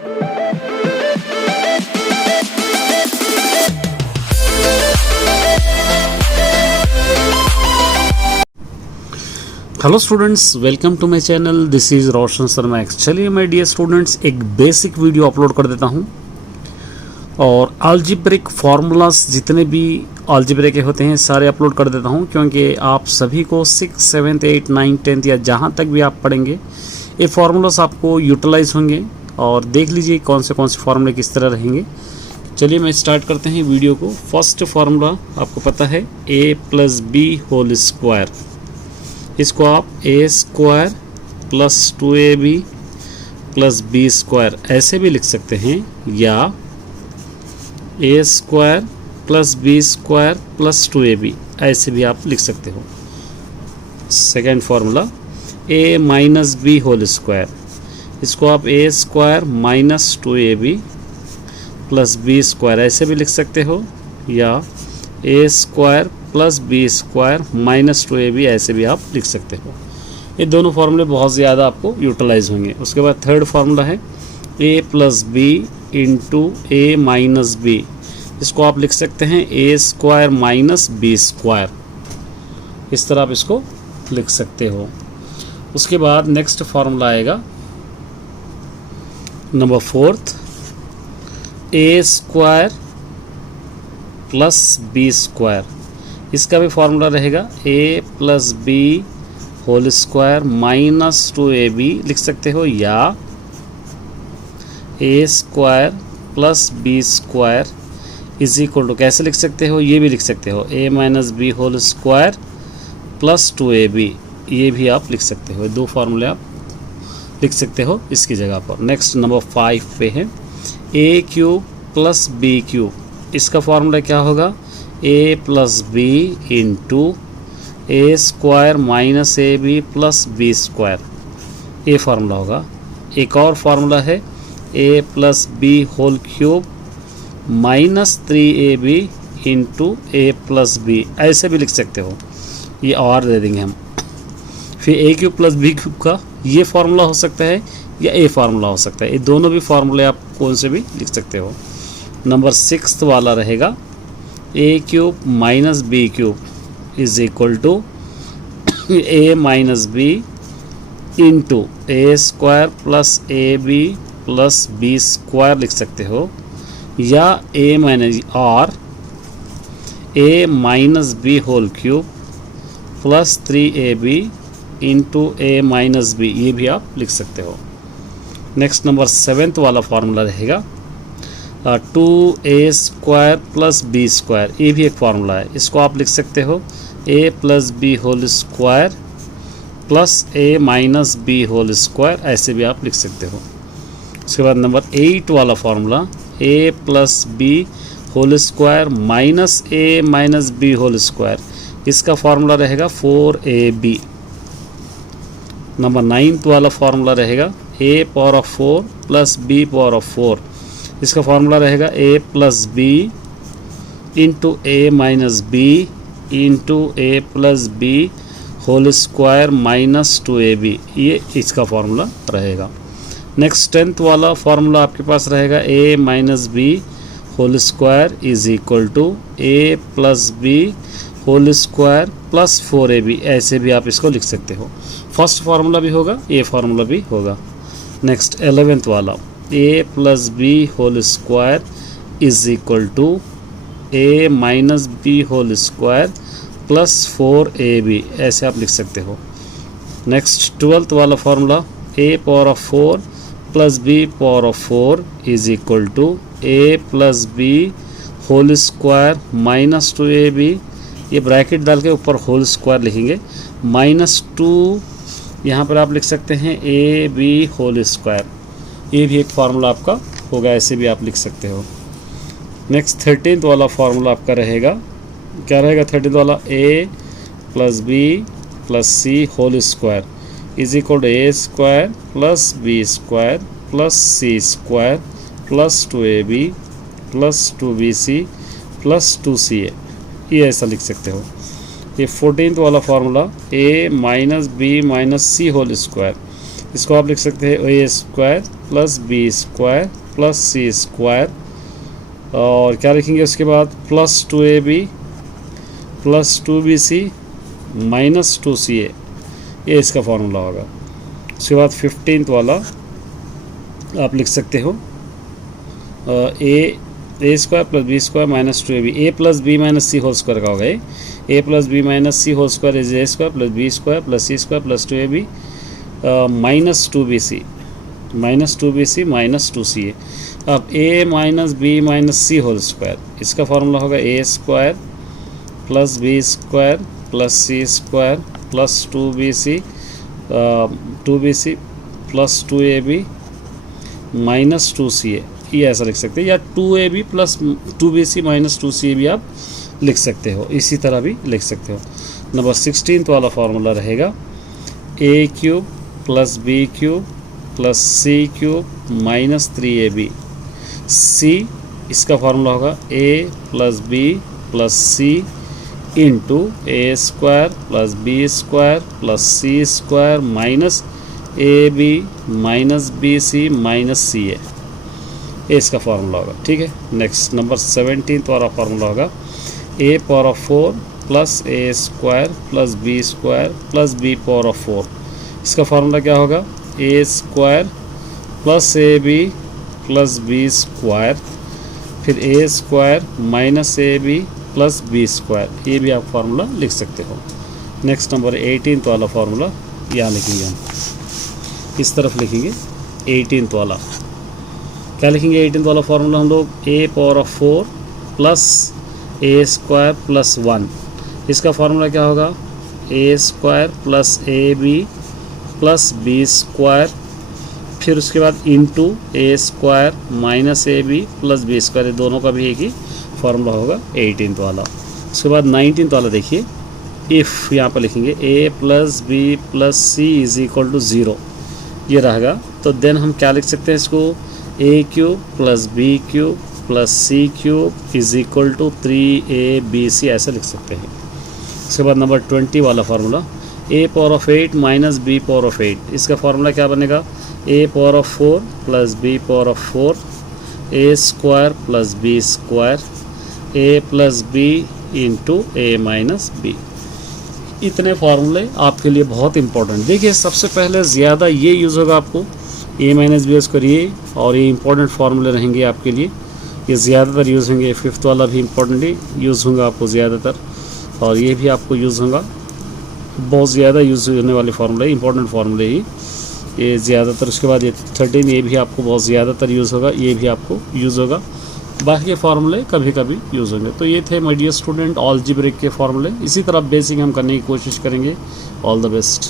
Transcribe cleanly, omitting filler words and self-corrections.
Hello students, welcome to my channel. This is Roshan Sharma. चलिए my dear students, एक basic video upload कर देता हूं और अलजेब्रिक फार्मूलास जितने भी अलजेब्रा के होते हैं सारे अपलोड कर देता हूं, क्योंकि आप सभी को 6, 7, 8, 9, 10 या जहां तक भी आप पढ़ेंगे ये फार्मूलास आपको यूटिलाइज होंगे। और देख लीजिए कौन से फार्मूले किस तरह रहेंगे। चलिए मैं स्टार्ट करते हैं वीडियो को। फर्स्ट फार्मूला आपको पता है a + b होल स्क्वायर। इसको आप a² + 2ab + b² ऐसे भी लिख सकते हैं, या a² + b² + 2ab ऐसे भी आप लिख सकते हो। Second formula a - b whole square. इसको आप a² - 2ab + b² ऐसे भी लिख सकते हो, या a² + b² - 2ab ऐसे भी आप लिख सकते हो। ये दोनों फार्मूले बहुत ज़्यादा आपको यूटिलाइज होंगे। उसके बाद थर्ड फार्मूला है a + b × a - b। इसको आप लिख सकते हैं a² - b²। इस तरह आप इसको लिख सकते हो। उसके बाद नेक्स्ट फार्मूला आएगा नंबर 4th a² + b²। इसका भी फार्मूला रहेगा a + b whole square - 2ab लिख सकते हो, या a² + b² = कैसे लिख सकते हो, ये भी लिख सकते हो a - b whole square + 2ab। ये भी आप लिख सकते हो। दो फार्मूले आप लिख सकते हो इसकी जगह पर। नेक्स्ट नंबर 5 पे है a³ + b³। इसका फार्मूला क्या होगा, a + b × a² - ab + b²। ये फार्मूला होगा। एक और फार्मूला है a + b whole cube - 3ab × a + b ऐसे भी लिख सकते हो। ये और दे देंगे हम। फिर a³ + b³ का ये फार्मूला हो सकता है, या a फार्मूला हो सकता है। ये दोनों भी फार्मूले आप कौन से भी लिख सकते हो। नंबर 6 वाला रहेगा a³ - b³ = a - b × a² + ab + b² लिख सकते हो, या a - b whole cube + 3ab × a - b ये भी आप लिख सकते हो। नेक्स्ट नंबर 7th वाला फार्मूला रहेगा 2a² + b²। ये भी एक फार्मूला है। इसको आप लिख सकते हो a + b whole square + a - b whole square ऐसे भी आप लिख सकते हो। उसके बाद नंबर 8 वाला formula a + b whole square - a - b whole square. इसका फार्मूला रहेगा 4ab। नंबर 9th वाला फार्मूला रहेगा a⁴ + b⁴। इसका फार्मूला रहेगा a + b × a - b × a + b whole square - 2ab। ये इसका फार्मूला रहेगा। नेक्स्ट 10th वाला फार्मूला आपके पास रहेगा a - b whole square = a + b whole square + 4ab ऐसे भी आप इसको लिख सकते हो। फर्स्ट फार्मूला भी होगा, ये फार्मूला भी होगा। नेक्स्ट 11th वाला a + b whole square = a - b whole square + 4ab ऐसे आप लिख सकते हो। नेक्स्ट 12th वाला formula a⁴ + b⁴ = a + b whole square - 2ab। ये ब्रैकेट डाल के ऊपर होल स्क्वायर लिखेंगे, -2 यहाँ पर आप लिख सकते हैं ab होल स्क्वायर। ये भी एक फार्मूला आपका होगा, ऐसे भी आप लिख सकते हो। नेक्स्ट 13th वाला फार्मूला आपका रहेगा, क्या रहेगा 13th वाला a + b + c whole square = a² + b² + c² + 2ab + 2bc + 2ca ये ऐसा लिख सकते हो। ये 14th वाला formula a - b - c whole square, इसको आप लिख सकते हैं a² plus B square plus c square, और क्या लिखेंगे उसके बाद plus 2ab plus 2bc minus 2ca, ये इसका फॉर्मूला होगा। उसके बाद 15th वाला आप लिख सकते हो a square plus B square minus 2ab, a plus b minus c whole square का होगा। A plus b minus c whole square is a square plus B square plus c square plus 2ab minus 2bc minus 2bc minus 2ca। अब a minus b minus c whole square, इसका formula होगा a square plus B square plus c square plus 2bc plus 2ab minus 2ca, ये ऐसा लिख सकते हैं, या 2ab plus 2bc minus 2ca भी आप लिख सकते हो, इसी तरह भी लिख सकते हो। नंबर 16th वाला फार्मूला रहेगा a cube plus B cube plus C cube minus 3ab। C, इसका फार्मूला होगा a plus b plus c into a square plus B square plus c square minus a b minus b c minus c a, इसका formula होगा। ठीक है, next number 17th वाला formula होगा a power of 4 plus a square plus B square plus B power of 4, इसका formula क्या होगा a square plus a b plus B square, फिर a square minus a b plus B square, ये भी आप formula लिख सकते हो। नेक्स्ट नंबर 18th वाला फार्मूला यहाँ लिखेंगे हम, इस तरफ लिखेंगे 18th वाला। क्या लिखेंगे 18th वाला फार्मूला हम लोग a power of 4 plus a square plus 1, इसका फार्मूला क्या होगा a square plus a b plus B square, फिर उसके बाद into a square minus a b plus B square, ये दोनों का भी एक ही फार्मूला होगा 18th वाला। उसके बाद 19th वाला देखिए, इफ़ यहाँ पर लिखेंगे a plus b plus c is equal to 0, ये रहेगा, तो देन हम क्या लिख सकते हैं इसको A cube plus B cube plus C cube is equal to 3abc, ऐसा लिख सकते हैं। उसके बाद नंबर 20 वाला formula A power of 8 minus B power of 8, इसका फार्मूला क्या बनेगा A power of 4 plus B power of 4 A square plus B square A plus B into A minus B. इतने फार्मूले आपके लिए बहुत इंपॉर्टेंट। देखिए सबसे पहले ज़्यादा ये यूज़ होगा आपको ए माइनस बी स्क्वायर, ये और ये इंपॉर्टेंट फार्मूले रहेंगे आपके लिए, ये ज़्यादातर यूज़ होंगे। 5th वाला भी इंपॉर्टेंटली यूज़ होगा आपको ज़्यादातर, और ये भी आपको यूज़ होगा, बहुत ज़्यादा यूज़ होने वाले फार्मूले, इंपॉर्टेंट फार्मूले ही ये ज़्यादातर। उसके बाद ये 13 ये भी आपको बहुत ज़्यादातर यूज़ होगा, ये भी आपको यूज़ होगा, बाकी के फार्मूले कभी कभी यूज़ होंगे। तो ये थे माय डियर स्टूडेंट अलजेब्रिक के फार्मूले, इसी तरह बेसिक हम करने की कोशिश करेंगे। All the best.